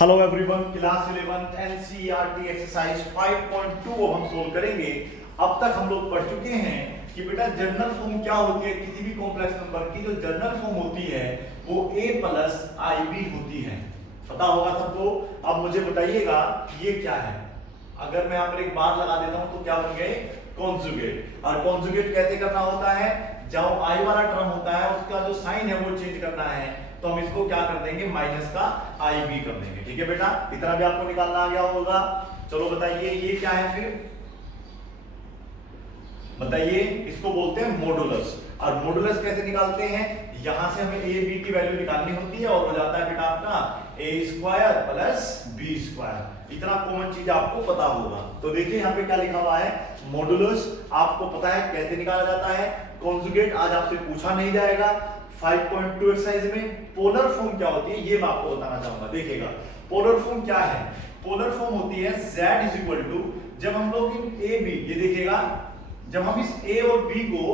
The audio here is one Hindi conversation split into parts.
Hello everyone, class 11 NCERT exercise 5.2 अब हम सोल्व करेंगे। अब तक हम लोग पढ़ चुके हैं कि बेटा जनरल फॉर्म क्या होती है। किसी भी कॉम्प्लेक्स नंबर की जो जनरल फॉर्म होती है वो a प्लस IB होती है। पता होगा सबको। अब मुझे बताइएगा ये क्या है। अगर मैं यहाँ पर एक बार लगा देता हूं तो क्या बन गए, कॉन्जुगेट। और कॉन्जुगेट कैसे करना होता है, जब आई वाला टर्म होता है उसका जो साइन है वो चेंज करना है, तो हम इसको क्या कर देंगे, माइनस का IB कर देंगे। ठीक है बेटा, इतना भी आपको निकालना आ गया होगा। चलो बताइए ये क्या है, फिर बताइए। इसको बोलते हैं मॉडुलस। और मॉडुलस कैसे निकालते हैं, यहां से हमें a b की वैल्यू निकालनी होती है और हो जाता है बेटा आपका a square plus b square. इतना कॉमन चीज आपको पता होगा। तो देखिए यहाँ पे क्या लिखा हुआ है, मॉडुलस आपको पता है कैसे निकाला जाता है। कॉन्जुगेट आज आपसे पूछा नहीं जाएगा। 5.2 एक्सरसाइज में पोलर फॉर्म क्या होती है ये मैं आपको बताना चाहूंगा। देखिएगा पोलर फॉर्म क्या है। पोलर फॉर्म होती है z इज इक्वल टू, जब हम लोग इन a b, ये देखिएगा जब हम इस a और b को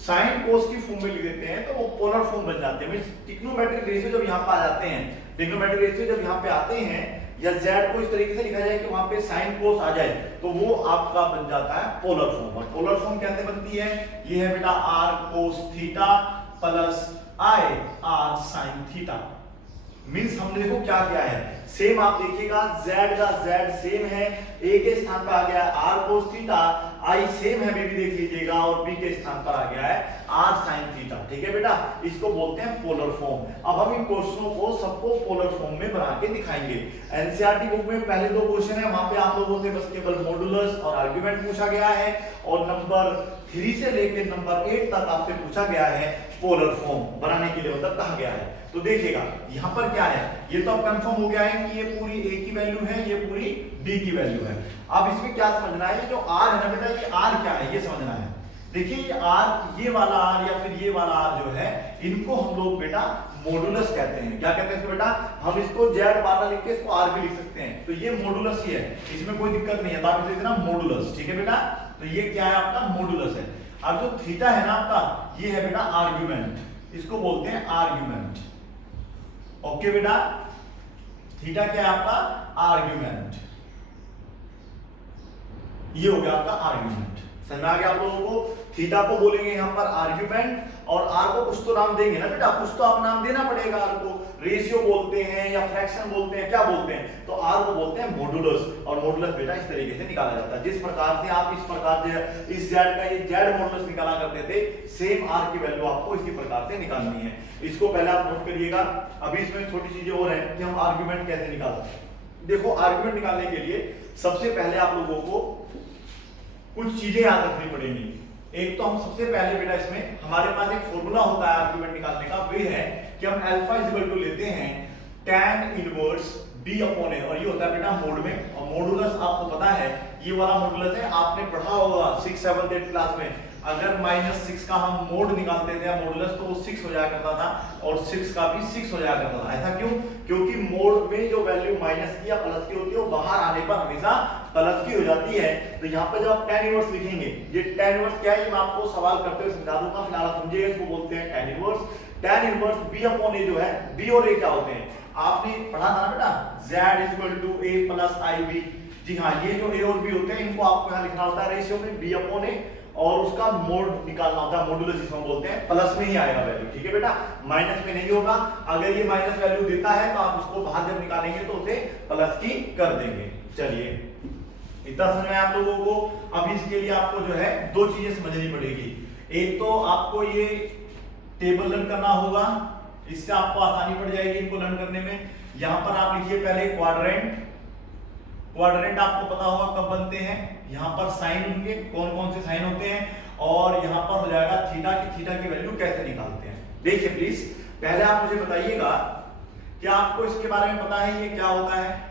साइन कोस की फॉर्म में लिख देते हैं तो वो पोलर फॉर्म बन जाते हैं। ट्रिग्नोमेट्रिक रेशियो जब यहाँ पे आ जाते हैं, ट्रिग्नोमेट्रिक रेशियो जब यहाँ पे आते हैं या z को इस तरीके से लिखा जाए कि वहां पे साइन कोस आ जाए तो वो आपका बन जाता है पोलर फॉर्म। और पोलर फॉर्म कैसे बनती है, ये है बेटा r cos theta plus i r sin theta. Means हमने देखो क्या किया है, सेम आप देखिएगा z का z सेम है, a के स्थान पर आ गया है r cos theta, i same है, भी देख लीजिएगा, और b के स्थान पर आ गया है r sin थीटा। ठीक है बेटा, इसको बोलते हैं पोलर फॉर्म। अब हम इन क्वेश्चनों को सबको पोलर फॉर्म में बना के दिखाएंगे। एनसीईआरटी बुक में पहले दो क्वेश्चन है, वहां पे आप लोगों से बस केवल मॉडुलस और आर्गुमेंट पूछा गया है, और नंबर 3 से लेकर नंबर 8 तक आपसे पूछा गया है पोलर फॉर्म बनाने के लिए, मतलब कहा गया है। तो देखिएगा यहाँ पर क्या है, ये तो अब कंफर्म हो गया है कि ये पूरी a की वैल्यू है, ये पूरी b की वैल्यू है। अब इसमें क्या समझना है, जो r है ना बेटा, ये r क्या है ये समझना है। देखिए ये r, ये वाला r या फिर ये वाला r जो है, इनको हम लोग बेटा मॉडुलस कहते हैं। क्या कहते हैं इसको बेटा, हम इसको z वाला लिख के इसको r भी लिख सकते हैं। तो ये मॉडुलस ही है, इसमें कोई दिक्कत नहीं है। तो आप इसे लिखना मॉडुलस। ठीक है बेटा, तो ये क्या है आपका मॉडुलस है। अब जो थीटा है ना आपका, ये है बेटा आर्गुमेंट, इसको बोलते हैं आर्गुमेंट। ओके बेटा, थीटा क्या है आपका, आर्गुमेंट। ये हो गया आपका आर्गुमेंट। समझ में आ गया आप लोगों को। थीटा को बोलेंगे यहाँ पर आर्गुमेंट, और आर को कुछ तो नाम देंगे ना बेटा, कुछ तो आप नाम देना पड़ेगा। आर को रेशियो बोलते हैं या फ्रैक्शन बोलते हैं, क्या बोलते हैं, तो आर को बोलते हैं मॉडुलस। और मॉडुलस बेटा इस तरीके से निकाला जाता है, जिस प्रकार से आप इस प्रकार से इस जेड का ये जेड मॉडुलस निकाला करते थे, सेम आर की वैल्यू आपको इसी प्रकार से निकालनी है। इसको पहले आप नोट करिएगा। अभी इसमें छोटी चीजें और हैं कि हम आर्गुमेंट कैसे निकालते हैं। देखो आर्गुमेंट निकालने के लिए सबसे पहले आप लोगों को कुछ चीजें याद रखनी पड़ेंगी। एक तो हम सबसे पहले बेटा इसमें हमारे पास एक फॉर्मूला होता है आर्गुमेंट निकालने का, वे है कि हम अल्फा इज इक्वल टू लेते हैं tan inverse b upon a, और ये होता है बेटा मोड में। और मॉडुलस आपको पता है, ये वाला मॉडुलस है, आपने पढ़ा होगा 6, 7, 8 क्लास में। अगर -6 का हम मोड निकालते थे मॉडुलस, तो वो 6 हो जाया करता था, और 6 का भी 6 हो जाया करता था। ऐसा क्यों, क्योंकि मोड में जो वैल्यू माइनस की या प्लस की होती है वो बाहर आने पर हमेशा प्लस की हो जाती है। तो यहाँ पे जब आप tan इनवर्स लिखेंगे, ये tan इनवर्स क्या है, मैं आपको सवाल करते हुए समझा दूंगा, फिलहाल आप समझिएगा। इसको बोलते हैं tan inverse. tan inverse b upon a जो है, b और a क्या होते हैं, आपने पढ़ा था ना बेटा, z is equal to a plus IB। जी हाँ, ये जो a और b होते हैं, इनको आपको यहाँ लिखना होता है रेशियो में b अपॉन a, और उसका मोड निकालना होता है, मॉडुलस जिसको बोलते हैं। प्लस में ही आएगा वैल्यू, ठीक है बेटा, माइनस में नहीं होगा। अगर ये माइनस वैल्यू देता है तो आप उसको बाहर जब निकालेंगे तो उसे प्लस की कर देंगे। चलिए इतना समझ में आप लोगों को। अब इसके लिए आपको जो है दो चीजें समझनी पड़ेगी। एक तो आपको ये टेबल लर्न करना होगा, इससे आपको आसानी पड़ जाएगी इनको लर्न करने में। यहां पर आप लिखिए पहले क्वाड्रेंट। क्वाड्रेंट आपको पता होगा कब बनते हैं, यहाँ पर साइन उनके कौन कौन से साइन होते हैं, और यहाँ पर हो जाएगा थीटा की, थीटा की वैल्यू कैसे निकालते हैं। देखिए प्लीज पहले आप मुझे बताइएगा, क्या आपको इसके बारे में पता है ये क्या होता है।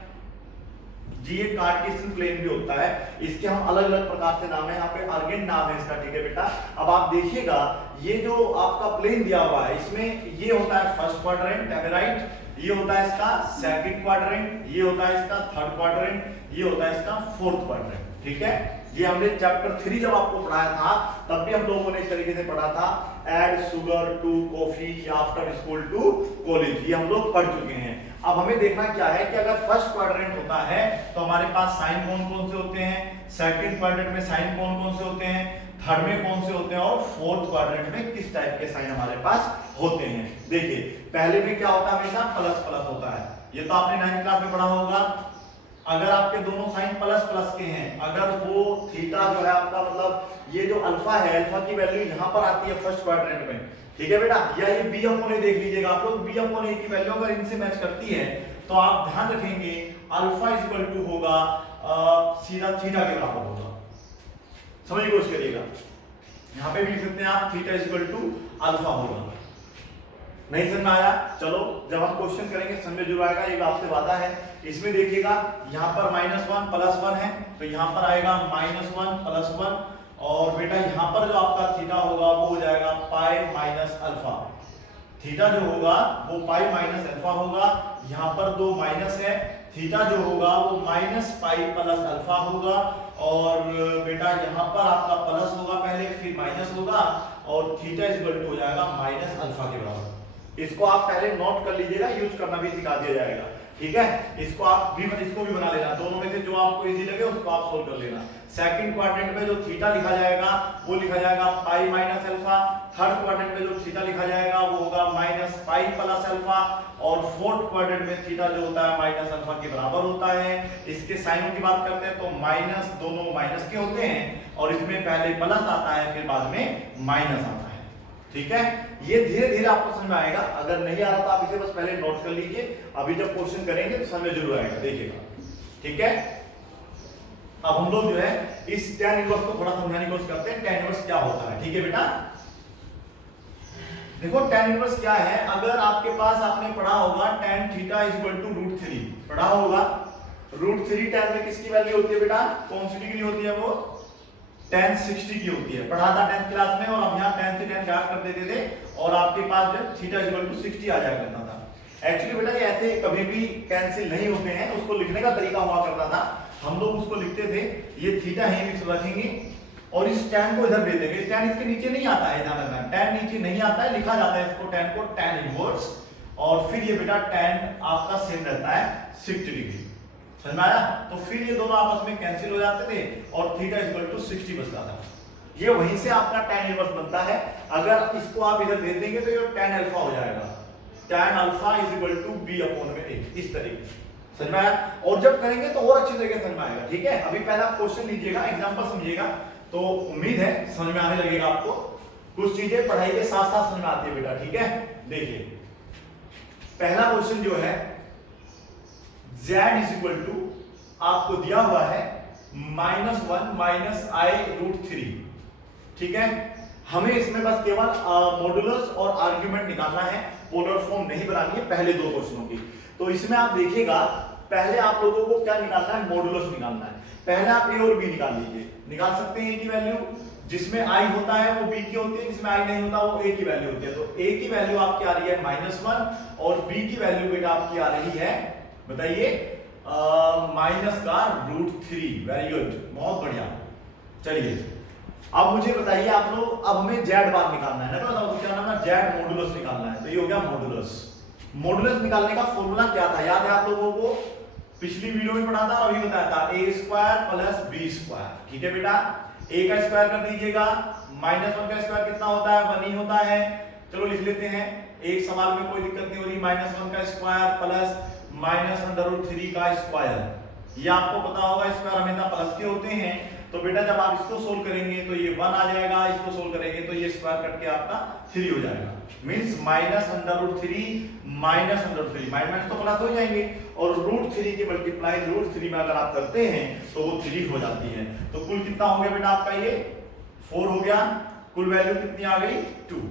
जी ये कार्टेशियन प्लेन भी होता है, इसके हम अलग अलग प्रकार से नाम है, यहाँ पे अर्गेन नाम है इसका। ठीक है बेटा, अब आप देखिएगा ये जो आपका प्लेन दिया हुआ है, इसमें ये होता है फर्स्ट क्वाड्रेंट, राइट, ये होता है इसका सेकंड क्वाड्रेंट, ये होता है इसका थर्ड क्वाड्रेंट, ये होता है इसका फोर्थ क्वाड्रेंट। ठीक है, ये हमने चैप्टर 3 जब आपको पढ़ाया था तब भी हम लोगों ने इस तरीके से पढ़ा था, add sugar to coffee after school to college, ये हम लोग पढ़ चुके हैं। अब हमें देखना क्या है कि अगर फर्स्ट क्वाड्रेंट होता है तो हमारे पास साइन कौन कौन से होते हैं, सेकंड क्वाड्रेंट में साइन कौन कौन से होते हैं, थर्ड में कौन से होते हैं और फोर्थ क्वाड्रेंट में किस टाइप के साइन हमारे पास होते हैं। देखिए पहले में क्या होता है, हमेशा प्लस प्लस होता है, ये तो आपने 9th क्लास में पढ़ा होगा। अगर आपके दोनों साइन प्लस प्लस के हैं, अगर वो थीटा जो है आपका मतलब ये जो अल्फा है, अल्फा की वैल्यू यहां पर आती है फर्स्ट क्वाड्रेंट में, ठीक है बेटा, या ये बी अपॉन ए देख लीजिएगा आप लोग, बी अपॉन ए की वैल्यू अगर इनसे मैच करती है तो आप ध्यान रखेंगे अल्फा इज इक्वल टू होगा सीधा थीटा के बराबर होगा। समझिए कोशिश करिएगा, यहां पे भी लिख सकते हैं आप theta is equal to alpha होगा। नहीं समझ में आया? चलो जब हम क्वेश्चन करेंगे समझ जरूर आएगा, ये आपसे वादा है। इसमें देखिएगा यहाँ पर -1 +1 है तो यहाँ पर आएगा -1 +1, और बेटा यहाँ पर जो आपका थीटा होगा वो हो जाएगा पाई माइनस अल्फा। थीटा जो होगा वो पाई माइनस अल्फा होगा, यहाँ पर दो माइनस है, थीटा जो होगा वो माइनस पाई प्लस अल्फा होगा, और बेटा यहाँ पर आपका प्लस होगा पहले फिर माइनस होगा, और थीटा इज इक्वल टू हो जाएगा माइनस अल्फा के बराबर। इसको आप पहले नोट कर लीजिएगा, यूज करना भी सिखा दिया जाएगा, ठीक है। इसको आप भी इसको भी बना लेना, दोनों में से जो आपको इजी लगे उसको आप सोल्व कर लेना। सेकंड क्वाड्रेंट में जो थीटा लिखा जाएगा वो लिखा जाएगा पाई माइनस अल्फा, थर्ड क्वाड्रेंट में जो थीटा लिखा जाएगा वो होगा माइनस पाई प्लस अल्फा, और फोर्थ क्वाड्रेंट में थीटा जो होता है माइनस अल्फा के बराबर होता है। इसके साइनों की बात करते हैं तो माइनस, दोनों माइनस के होते हैं, और इसमें पहले प्लस आता है फिर बाद में माइनस आता है, ठीक है। ये धीरे धीरे आपको समझ में आएगा, अगर नहीं आ रहा तो आप इसे बस पहले नोट कर लीजिए, अभी जब क्वेश्चन करेंगे तो समझ में जरूर आएगा, देखिएगा, ठीक है। अब हम लोग जो है इस tan इनवर्स को थोड़ा समझाने की कोशिश करते हैं, tan इनवर्स क्या होता है, ठीक है बेटा। देखो tan इनवर्स क्या है, अगर आपके पास आपने पढ़ा होगा tan theta is equal to √3, पढ़ा होगा। √3 tan में किसकी वैल्यू होती है बेटा, कौन सी डिग्री होती है वो, tan 60 की होती है, पढ़ा था 10th क्लास में, और अब यहाँ tan से tan काट कर देते थे और आपके पास जो थीटा इक्वल टू 60 आ जाया करता था। एक्चुअली बेटा ये ऐसे कभी भी कैंसिल नहीं होते हैं, उसको लिखने का तरीका हुआ करता था, हम लोग उसको लिखते थे, ये थीटा है रखेंगे और इस tan को इधर भेज देंगे, tan इसके नीचे नहीं आता है, ध्यान रखना tan नीचे नहीं आता है, लिखा जाता है इसको tan को tan इनवर्स, और फिर ये बेटा tan आपका सेम रहता है 60 डिग्री, समझ में आया। तो फिर ये दोनों आपस में कैंसिल हो जाते थे और थीटा इक्वल टू 60 बचता था, ये वहीं से आपका tan इनवर्स बनता है। अगर इसको आप इधर भेज देंगे तो ये tan अल्फा हो जाएगा, tan alpha is equal to b upon में a, इस तरीके से, समझ में आया। और जब करेंगे तो और अच्छी तरीके से समझ में आएगा, ठीक है। अभी पहला क्वेश्चन लीजिएगा, एग्जांपल समझिएगा, तो उम्मीद है समझ में आने लगेगा आपको, कुछ चीजें पढ़ाई के साथ साथ समझ में आती है बेटा, ठीक है। देखिए पहला क्वेश्चन जो है z इज इक्वल टू आपको दिया हुआ है -1 - i√3, ठीक है। हमें इसमें बस केवल मॉडुलस और आर्गुमेंट निकालना है, पोलर फॉर्म नहीं बनानी है पहले दो क्वेश्चनों की। तो इसमें आप देखिएगा पहले आप लोगों को क्या निकालना है, मॉडुलस निकालना है। पहले आप a और b निकाल लीजिए, निकाल सकते हैं a की वैल्यू, जिसमें i होता है वो b की होती है, जिसमें i नहीं होता वो a की वैल्यू होती है। तो a की वैल्यू आपकी आ रही है -1 और b की वैल्यू बेटा आपकी आ रही है, बताइए, -√3। वेरी गुड, बहुत बढ़िया। चलिए अब मुझे बताइए आप लोग, अब हमें z बार निकालना है ना, तो क्या नाम है, z मॉडुलस निकालना है। तो ये हो गया मॉडुलस। मॉडुलस निकालने का फॉर्मूला क्या था, याद है आप लोगों को, पिछली वीडियो में पढ़ा था, अभी बताया था, a² + b², ठीक है बेटा। a का स्क्वायर कर दीजिएगा, -1 का स्क्वायर कितना होता है, 1 ही होता है। चलो लिख लेते हैं, एक सवाल में कोई दिक्कत नहीं हो रही, -1 का स्क्वायर प्लस -√3 का स्क्वायर, ये आपको पता होगा स्क्वायर हमेशा प्लस के होते हैं। तो बेटा जब आप इसको सोल्व करेंगे तो ये 1 आ जाएगा, इसको सोल्व करेंगे तो ये स्क्वायर कट के आपका 3 हो जाएगा, मींस -√3 माइनस तो प्लस हो जाएंगे, और √3 की मल्टीप्लाई √3 में अगर आप करते हैं तो वो 3 हो जाती है। तो कुल कितना हो गया बेटा आपका, ये 4 हो गया, कुल वैल्यू कितनी आ गई, 2।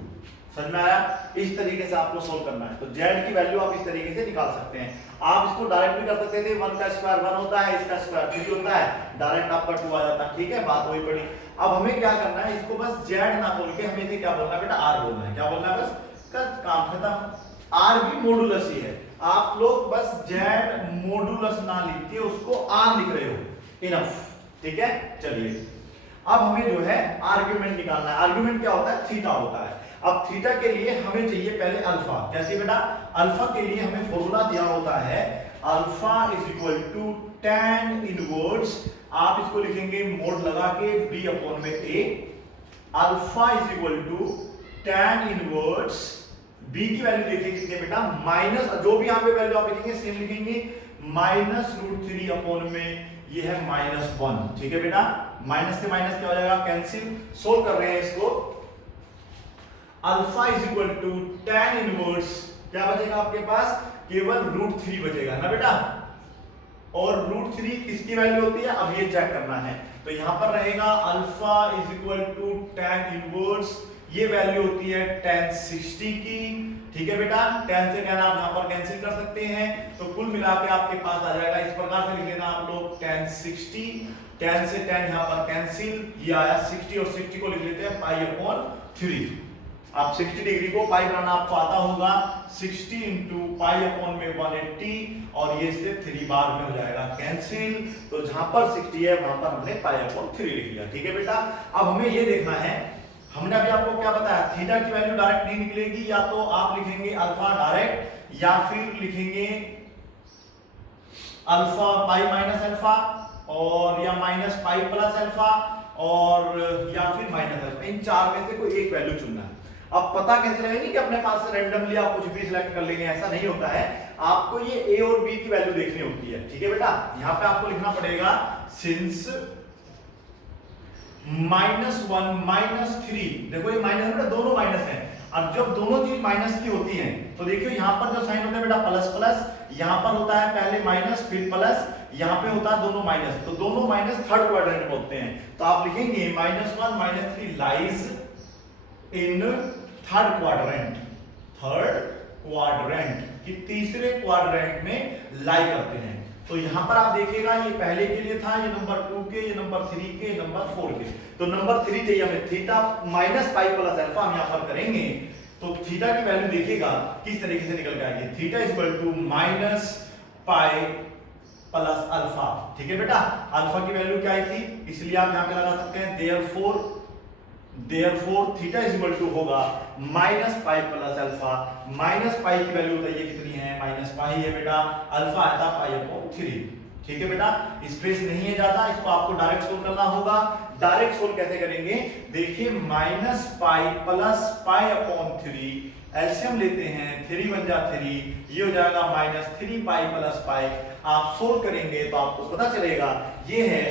समझ में आया। इस तरीके से आपको सोल्व करना है। तो z की वैल्यू आप इस तरीके से निकाल सकते हैं। आप इसको डायरेक्ट भी कर सकते थे, 1 का स्क्वायर 1 होता है, इसका स्क्वायर 3 होता है, डायरेक्ट आपका 2 आ जाता है, ठीक है, बात वही पड़ी। अब हमें क्या करना है, इसको बस z ना बोल के हमें इसे क्या बोलना है बेटा, r बोलना है। क्या बोलना है, बस काम खत्म। r भी मॉडुलस ही है, आप लोग बस z मॉडुलस ना लिख के उसको r लिख रहे हो, इनफ। ठीक है, चलिए अब हमें जो है आर्ग्यूमेंट निकालना है। आर्ग्यूमेंट क्या होता है? थीटा होता है। अब थीटा के लिए हमें चाहिए पहले अल्फा। कैसे बेटा? अल्फा के लिए हमें फॉर्मूला दिया होता है alpha is equal to tan inverse, आप इसको लिखेंगे मोड लगा के b अपॉन में a। Alpha is equal to tan inverse b की वैल्यू देखिए कितनी है बेटा? माइनस, जो भी यहां पे वैल्यू आप लिखेंगे सेम लिखेंगे, -√3 अपॉन में ये है -1। ठीक है बेटा, माइनस से माइनस क्या हो जाएगा? कैंसिल। सोल्व कर रहे हैं इसको। Alpha is equal to tan inverse, क्या बचेगा आपके पास? केवल √3 बचेगा ना बेटा। और √3 किसकी वैल्यू होती है? अब ये चेक करना है। तो यहां पर रहेगा alpha is equal to tan inverse, ये वैल्यू होती है tan 60 की। ठीक है बेटा, tan से tan आप यहां पर कैंसिल कर सकते हैं, तो कुल मिला के आपके पास आ जाएगा, इस प्रकार से लिख लेना आप लोग tan 60, tan से tan यहां पर कैंसिल, ये आया 60 और 60 को लिख लेते हैं पाई अपॉन 3। आप 60 डिग्री को पाई बनाना आपको आता होगा, 60 इंटू पाई अपॉन में 180, और ये से 3 बार में हो जाएगा कैंसिल। तो जहां पर 60 है वहां पर हमने पाई अपॉन 3 लिख लिया। ठीक है बेटा, अब हमें ये देखना है, हमने अभी आपको क्या बताया, थीटा की वैल्यू डायरेक्ट नहीं निकलेगी, या तो आप लिखेंगे अल्फा डायरेक्ट, या फिर लिखेंगे अल्फा पाई माइनस अल्फा, और या माइनस पाई प्लस अल्फा, और या फिर माइनस अल्फा। इन चार में से कोई एक वैल्यू चुनना है। अब पता कैसे लगेगी कि अपने पास से रैंडमली आप कुछ भी सिलेक्ट कर लेंगे, ऐसा नहीं होता है। आपको ये ए और बी की वैल्यू देखनी होती है। ठीक है बेटा, यहां पे आपको लिखना पड़ेगा सिंस -1 -3, देखो ये माइनस बेटा, दोनों माइनस है। अब जब दोनों चीज माइनस की होती है तो देखियो यहां पर जो साइन होता है बेटा प्लस प्लस, यहां पर होता है पहले माइनस फिर प्लस, यहां पे होता है दोनों माइनस, तो दोनों माइनस थर्ड क्वाड्रेंट में होते हैं। तो आप लिखेंगे -1 -3 लाइज इन थर्ड क्वाड्रेंट, कि तीसरे क्वाड्रेंट में लाई करते हैं। तो यहां पर आप देखिएगा ये पहले के लिए था, ये नंबर 2 के, ये नंबर 3 के, नंबर 4 के। तो नंबर 3 चाहिए हमें, theta minus pi plus alpha हम यहां पर करेंगे, तो थीटा की वैल्यू देखिएगा किस तरीके से निकल के आएगी। Theta is equal to minus pi plus alpha. ठीक है बेटा, अल्फा की वैल्यू क्या आई थी, इसलिए आप यहां पे लगा सकते हैं therefore theta is equal to होगा minus pi plus alpha. Minus pi की वैल्यू बताइए कितनी है? माइनस पाई है बेटा, अल्फा आया था पाई अपॉन 3। ठीक है बेटा, स्पेस नहीं है ज्यादा, इसको आपको डायरेक्ट सोल्व करना होगा। डायरेक्ट सोल्व कैसे करेंगे? देखिए minus pi plus pi upon 3, LCM लेते हैं, 3 बन जा 3, ये हो जाएगा -3 पाई प्लस पाई। आप सोल्व करेंगे तो आपको पता चलेगा ये है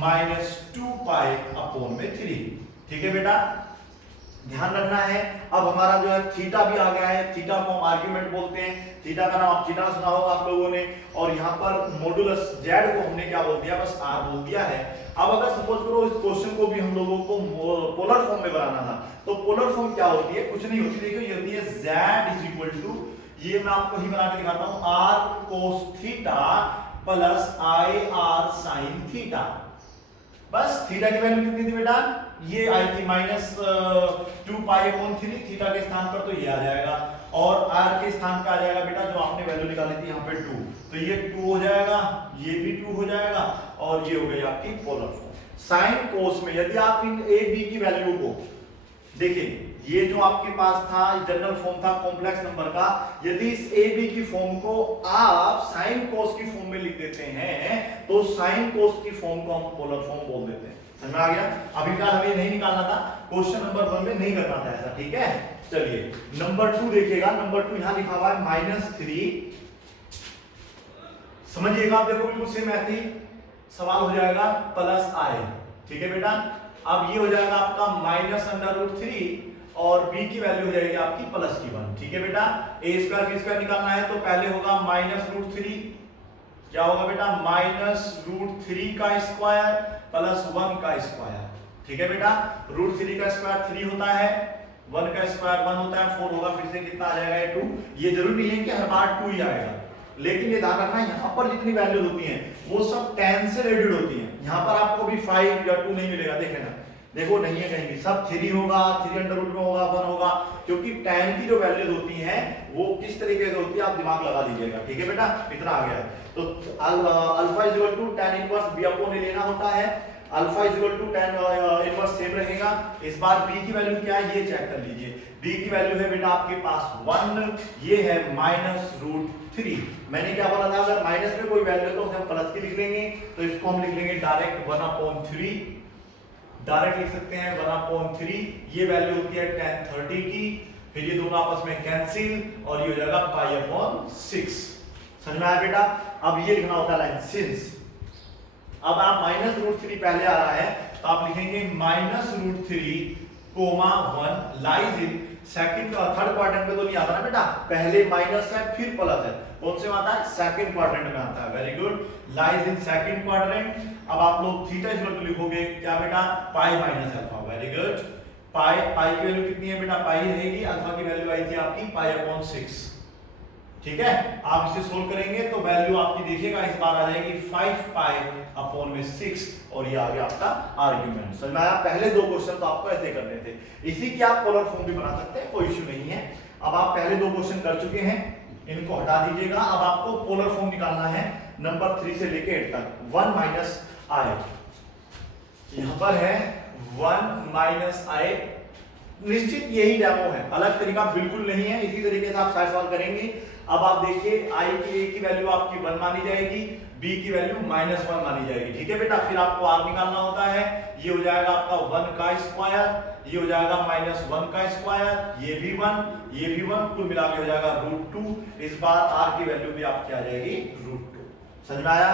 -2 पाई अपॉन में 3। ठीक है बेटा, ध्यान रखना है। अब हमारा जो है थीटा भी आ गया है, थीटा को हम आर्ग्यूमेंट बोलते हैं। थीटा का नाम आप थीटा सुना होगा आप लोगों ने, और यहाँ पर मॉडुलस जेड को हमने क्या बोल दिया? बस आर बोल दिया है। अब अगर सपोज करो इस क्वेश्चन को भी हम लोगों को पोलर फॉर्म में बनाना था, तो पोलर फॉर्म क्या होती है? कुछ नहीं होती, देखिए ये होती है z इज इक्वल टू, ये मैं आपको ही बना के दिखाता हूं, r cos theta plus i r sin theta. बस थीटा की वैल्यू कितनी थी बेटा? ये आई थी -2 पाई अपॉन 3, थीटा के स्थान पर तो ये आ जाएगा, और r के स्थान पे आ जाएगा बेटा जो आपने वैल्यू निकाली थी यहाँ पे 2, तो ये 2 हो जाएगा, ये भी 2 हो जाएगा, और ये हो गई आपकी पोलर फॉर्म। साइन कोस में यदि आप इन a b की वैल्यू को देखिए, ये जो आपके पास था जनरल फॉर्म था कॉम्प्लेक्स नंबर का, यदि इस a b की फॉर्म को आप साइन कोस की फॉर्म में लिख देते हैं तो साइन कोस की फॉर्म को हम पोलर फॉर्म बोल देते हैं। समझ में आ गया? अभी का हमें नहीं निकालना था, क्वेश्चन नंबर 1 में नहीं करना था ऐसा। ठीक है, चलिए नंबर 2 देखिएगा। नंबर 2 यहां लिखा हुआ है -3, समझिएगा आप, देखो बिल्कुल सेम ऐसे ही सवाल हो जाएगा प्लस i। ठीक है बेटा, अब ये हो जाएगा आपका -√3, और b की वैल्यू हो जाएगी आपकी प्लस की 1। ठीक है बेटा, a² b² निकालना है तो पहले होगा -√3, क्या होगा बेटा? -√3 का स्क्वायर प्लस 1 का स्क्वायर। ठीक है बेटा, √3 का स्क्वायर 3 होता है, 1 का स्क्वायर 1 होता है, 4 होगा, फिर से कितना आ जाएगा? 2। ये जरूरी नहीं है कि हर बार 2 ही आएगा, लेकिन ये ध्यान रखना यहाँ पर जितनी वैल्यूज होती हैं वो सब tan से रिलेटेड होती हैं। यहाँ पर आपको भी 5 या 2 नहीं मिलेगा, देख लेना। देखो नहीं है कहीं भी, सब 3 होगा, 3 अंडर रूट में होगा, 1 होगा, क्योंकि tan की जो वैल्यूज होती हैं वो किस तरीके से होती है आप दिमाग लगा दीजिएगा, ठीक है बेटा, इतना आ गया है। तो alpha is equal to tan inverse b upon a लेना होता है, alpha is equal to tan inverse same रहेगा। इस बार b की वैल्यू क्या है ये चेक कर लीजिए, b की वैल्यू है बेटा आपके पास 1, ये है -√3। मैंने क्या बोला था, अगर माइनस में कोई वैल्यू है तो उसे हम प्लस की लिख लेंगे, तो इसको हम लिख लेंगे डायरेक्ट 1/3, डायरेक्ट लिख सकते हैं 1/3, ये वैल्यू होती है tan 30 की, फिर ये दोनों आपस में कैंसिल और ये हो जाएगा π/6। समझ में आया बेटा? अब ये लिखना होता है लाइन सिंस। अब आप -√3 पहले आ रहा है तो आप लिखेंगे -√3, 1 lies in second third quadrant में, तो नहीं आता ना बेटा, पहले माइनस है फिर प्लस है, कौन से में आता है सेकंड क्वाड्रेंट में आता है, very good, lies in second quadrant. अब आप लोग थीटा इज इक्वल टू लिखोगे क्या बेटा, pi minus alpha, very good, pi की वैल्यू कितनी है बेटा, पाई रहेगी, अल्फा की वैल्यू आई थी आपकी π/6, ठीक है। आप इसे सोल्व करेंगे तो वैल्यू आपकी देखिएगा इस बार आ जाएगी 5π/6 और ये आ गया आपका आर्गुमेंट। समझ में आया? पहले दो क्वेश्चन तो आपको ऐसे करने थे, इसी की आप पोलर फॉर्म भी बना सकते हैं, कोई इश्यू नहीं है। अब आप पहले दो क्वेश्चन कर चुके हैं, इनको हटा दीजिएगा। अब आपको पोलर फॉर्म निकालना है नंबर 3 से लेके 8 तक। 1 - i, यहां पर है 1 - i, निश्चित यही डेमो है, अलग तरीका बिल्कुल नहीं है, इसी तरीके से आप साइड सॉल्व करेंगे। अब आप देखिए i की वैल्यू आपकी 1 मानी जाएगी, b की वैल्यू -1 मानी जाएगी, ठीक है बेटा। फिर आपको r निकालना होता है, ये हो जाएगा आपका 1 का स्क्वायर, ये हो जाएगा -1 का स्क्वायर, ये भी 1, ये भी 1, कुल मिला के हो जाएगा √2। इस बार r की वैल्यू भी आपकी आ जाएगी √2। समझ में आया?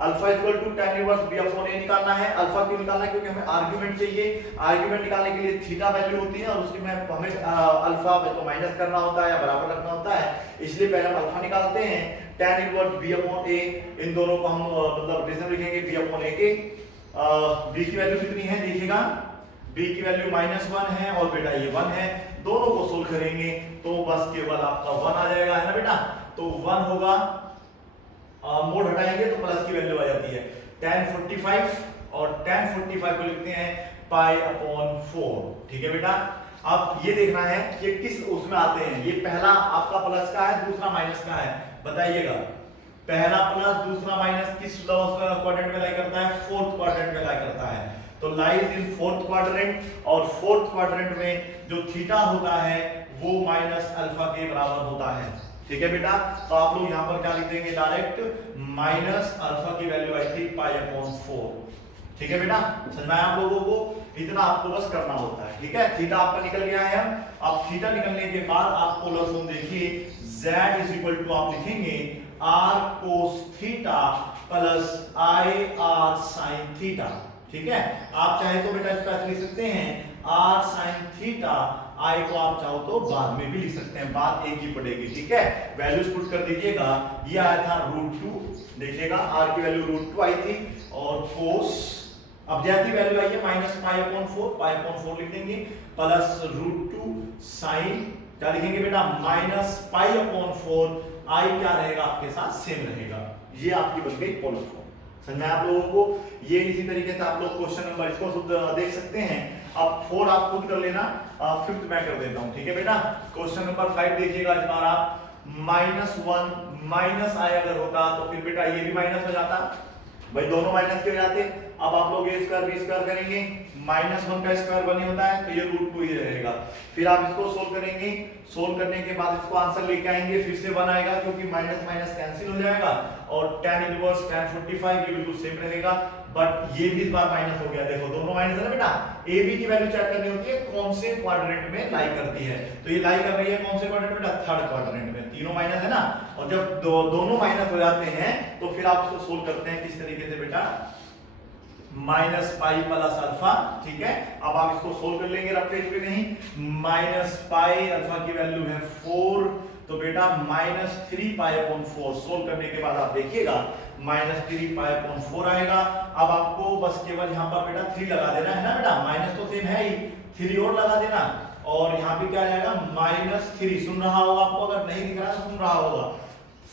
Alpha equal to tan inverse b upon a निकालना है। अल्फा क्यों निकालना है? क्योंकि हमें आर्गुमेंट चाहिए, आर्गुमेंट निकालने के लिए थीटा वैल्यू होती है और उसकी में हमें अल्फा तो माइनस करना होता है या बराबर रखना होता है, इसलिए पहले हम अल्फा निकालते हैं। tan inverse b upon a, इन दोनों को हम मतलब डिफरेंस लिखेंगे b अपॉन a के। b की वैल्यू कितनी है देखिएगा, b की वैल्यू -1 है और बेटा ये 1 है, दोनों को सोल्व करेंगे तो बस केवल आपका 1 आ जाएगा, है ना बेटा। तो 1 होगा, मोड हटाएंगे तो प्लस की वैल्यू आ जाती है tan 45 और tan 45 को लिखते हैं π/4, ठीक है बेटा। अब ये देखना है कि किस उसमें आते हैं, ये पहला आपका प्लस का है, दूसरा माइनस का है, बताइएगा पहला प्लस दूसरा माइनस किस क्वाड्रेंट में लाई करता है, फोर्थ क्वाड्रेंट में लाई करता है। तो लाइज इन फोर्थ क्वाड्रेंट, और फोर्थ क्वाड्रेंट में जो थीटा होता है वो -अल्फा के बराबर होता है, ठीक है बेटा। तो आप लोग यहां पर क्या लिख देंगे, डायरेक्ट -अल्फा की वैल्यू आई थी π/4, ठीक है बेटा। समझ में आया आप लोगों को? इतना आपको बस करना होता है, ठीक है। थीटा आपका निकल गया है। अब थीटा निकलने के बाद आप पोलर फॉर्म देखिए, z = आप लिखेंगे r cos theta plus i r sin theta, ठीक है। आप चाहे तो बेटा इसका लिख सकते हैं r sin थीटा, i को आप चाहो तो बाद में भी लिख सकते हैं, बात एक ही पड़ेगी, ठीक है। वैल्यूज पुट कर दीजिएगा, ये आया था √2, देखिएगा r की वैल्यू √2 आई थी, और cos, अब जैसी वैल्यू आई है -π/4 लिख देंगे, प्लस √2 sin, क्या लिखेंगे बेटा, -π/4, i क्या रहेगा आपके साथ सेम रहेगा। ये आपकी बन गई पोलर फॉर्म। समझ में आप लोगों को? ये इसी तरीके से आप लोग क्वेश्चन नंबर इसको देख सकते हैं। अब 4 आप खुद कर लेना, 5th मैं कर देता हूं, ठीक है बेटा। क्वेश्चन नंबर 5 देखिएगा, इस बार आप -1 - i अगर होता तो फिर बेटा ये भी माइनस हो जाता, भाई दोनों माइनस के हो जाते। अब आप लोग a स्क्वायर b स्क्वायर करेंगे, -1 का स्क्वायर 1 ही होता है, तो ये √2 ही रहेगा। फिर आप इसको सोल्व करेंगे, सोल्व करने के बाद इसको आंसर लेके आएंगे, फिर से 1 आएगा क्योंकि माइनस माइनस कैंसिल हो जाएगा, और tan इनवर्स tan 45 ये बिल्कुल सेम रहेगा, बट ये भी इस बार माइनस हो गया, देखो दोनों माइनस है ना बेटा। a b की वैल्यू चेक करनी होती है कौन से क्वाड्रेंट में लाई करती है, तो ये लाई कर रही है कौन से क्वाड्रेंट में बेटा, थर्ड क्वाड्रेंट में, तीनों माइनस है ना। और जब दोनों माइनस हो जाते हैं तो फिर आप इसको सोल्व करते हैं किस तरीके से बेटा, -π प्लस अल्फा, ठीक है। अब आप इसको सोल्व कर लेंगे, रफ पेज पे नहीं, -π, अल्फा की वैल्यू है 4, तो बेटा -3π/4, सोल्व करने के बाद आप देखिएगा -3π/4 आएगा। अब आपको बस केवल यहाँ पर बेटा 3 लगा देना है ना बेटा, माइनस तो सेम है ही, 3 और लगा देना, और यहाँ पे क्या आएगा -3, सुन रहा होगा आपको, अगर नहीं दिख रहा तो सुन रहा होगा,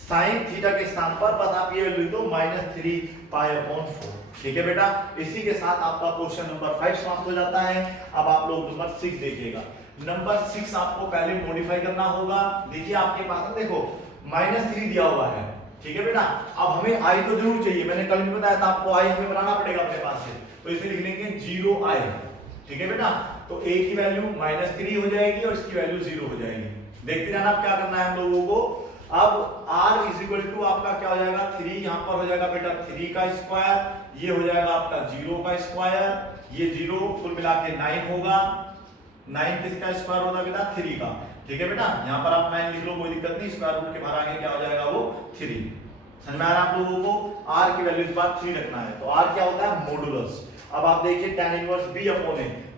साइन थीटा के स्थान पर बस आप ये लिख दो -3π/4। ठीक है बेटा, इसी के साथ आपका क्वेश्चन नंबर 5 समाप्त हो जाता है। अब आप लोग नंबर 6 देखिएगा। नंबर 6 आपको पहले मॉडिफाई करना होगा। देखिए आपके पास देखो -3 दिया हुआ है, ठीक है बेटा। अब हमें आई तो जरूर चाहिए, मैंने कल भी बताया था आपको आई हमें बनाना पड़ेगा अपने पास से, तो इसे लिख लेंगे 0i। ठीक है बेटा, तो a की वैल्यू -3 हो जाएगी और इसकी वैल्यू 0 हो जाएगी। देखते जाना अब क्या करना है हम लोगों को। अब r इज इक्वल टू आपका क्या हो जाएगा 3, यहां पर हो जाएगा बेटा 3 का स्क्वायर, ये हो जाएगा आपका 0 का स्क्वायर, ये 0 कुल मिला के 9 होगा। 9 किसका स्क्वायर होगा बेटा 3 का। ठीक है बेटा, यहां पर आप 9 लिख लो, कोई दिक्कत नहीं, स्क्वायर रूट के बाहर आगे क्या हो जाएगा वो 3। समझ में आ रहा है आप लोगों को। r की वैल्यू इस बार 3 रखना है, तो r क्या होता है मॉडुलस। अब आप देखिए tan इनवर्स b/a,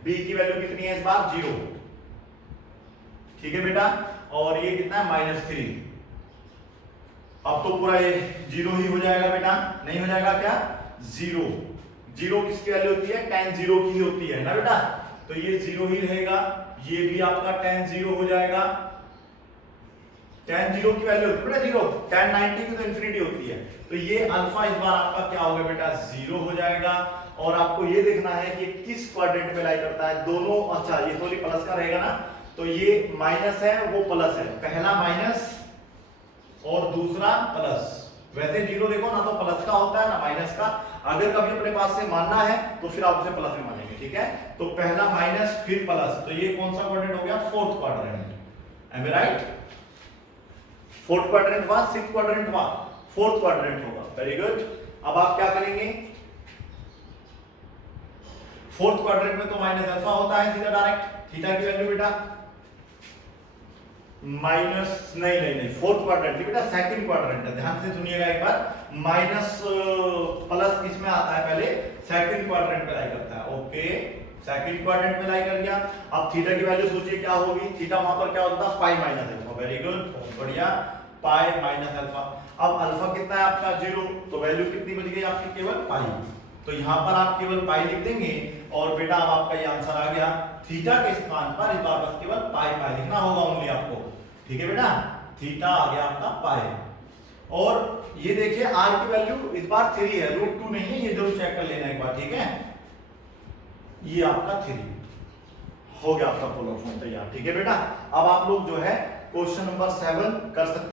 b की वैल्यू कितनी है इस बार 0। ठीक है बेटा, और ये कितना है -3। अब तो पूरा ये 0 ही हो जाएगा बेटा, नहीं हो जाएगा क्या 0। 0 किसकी वैल्यू होती है tan 0 की ही होती है ना बेटा, तो ये 0 ही रहेगा। ये भी आपका tan 0 हो जाएगा। tan 0 की वैल्यू होती है बेटा 0, tan 90 की तो इंफिनिटी होती है, तो ये अल्फा इस बार आपका क्या होगा बेटा 0 हो जाएगा। और आपको ये देखना है कि किस क्वाड्रेंट में लाई करता है दोनों। अच्छा ये थोड़ी प्लस का रहेगा ना, तो ये माइनस है वो प्लस है, पहला माइनस और दूसरा प्लस। वैसे 0 देखो ना तो प्लस का होता है ना माइनस का, अगर कभी अपने पास से मानना है तो फिर आप उसे प्लस में मानेंगे। ठीक है, तो पहला माइनस फिर प्लस, तो ये कौन सा क्वाड्रेंट हो गया फोर्थ क्वाड्रेंट। एम आई राइट, फोर्थ क्वाड्रेंट हुआ, सिक्स्थ क्वाड्रेंट हुआ, फोर्थ क्वाड्रेंट होगा। Very good. अब आप क्या करेंगे, फोर्थ क्वाड्रेंट में तो माइनस अल्फा होता है सीधा डायरेक्ट, थीटा की वैल्यू बेटा माइनस नहीं फोर्थ क्वाड्रेंट बेटा सेकंड क्वाड्रेंट है, ध्यान से सुनिएगा एक बार। माइनस प्लस किस में आता है पहले सेकंड क्वाड्रेंट में लाई करता है। ओके, सेकंड क्वाड्रेंट में लाई कर दिया। अब थीटा की वैल्यू सोचिए क्या होगी, थीटा वहां पर क्या होता है पाई माइनस अल्फा। वेरी गुड, बहुत बढ़िया, पाई माइनस अल्फा। अब अल्फा कितना है आपका 0, तो वैल्यू कितनी बच गई आपकी केवल पाई, तो यहां पर आप केवल पाई लिख देंगे और बेटा अब आपका ये आंसर आ गया। थीटा के स्थान पर इस बार बस केवल पाई लिखना होगा ओनली आपको। ठीक है बेटा, थीटा आ गया आपका पाई। और ये देखिए r की वैल्यू इस बार 3 है, √2 नहीं है, ये जरूर चेक कर लेना एक बार। ठीक है, ये आपका 3 हो गया, आपका पोलर फॉर्म तैयार। ठीक है बेटा, अब आप लोग जो है क्वेश्चन नंबर 7 कर सकते